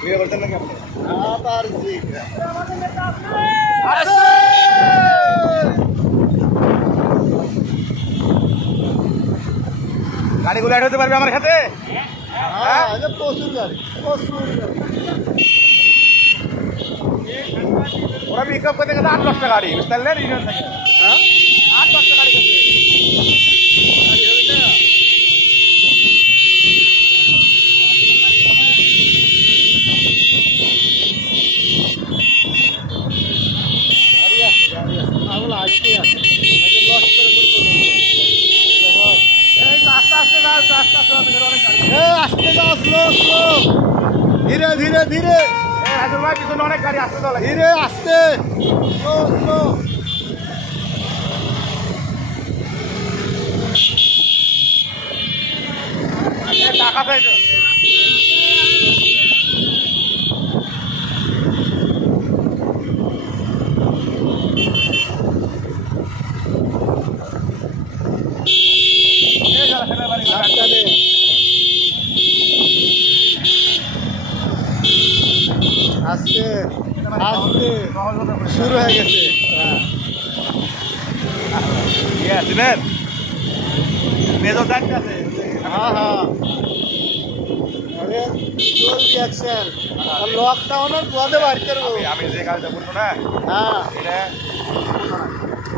Video করছেন নাকি আপনি? আবার গাড়িগুলো অ্যাড হতে পারবে আমার সাথে? হ্যাঁ, প্রচুর গাড়ি, প্রচুর গাড়ি। ওরা পিক আপ করতে গেছে 8-10টা গাড়ি, বুঝতে পারলেন? ইউনিয়ন থেকে হ্যাঁ, 8-10টা গাড়ি গেছে। গাড়ি হবে না। গাড়ি আছে, গাড়ি আছে। আগুলো আসতেই আছে। লস করে করে চলে যাবো। এই তো আস্তে আস্তে যাও, আস্তে আস্তে আমাদের অনেক গাড়ি। আসতে যাও, স্লো স্লো, ধীরে ধীরে ধীরে রাজুল ভাই পিছনে অনেক গাড়ি আসতে তো লাগে। ধীরে আসতে, স্লো স্লো। টাকা চাই তো। রাস্তাতে আসতে আসতে শুরু হয়ে গেছে। চিনেন মেজর দাঁড়িয়ে আছে। হ্যাঁ হ্যাঁ, আরে জোর রিয়াকশন, লকডাউনের পদে বাড়ি করবো। আমি যে গাড়িটা বলবো না, হ্যাঁ এটা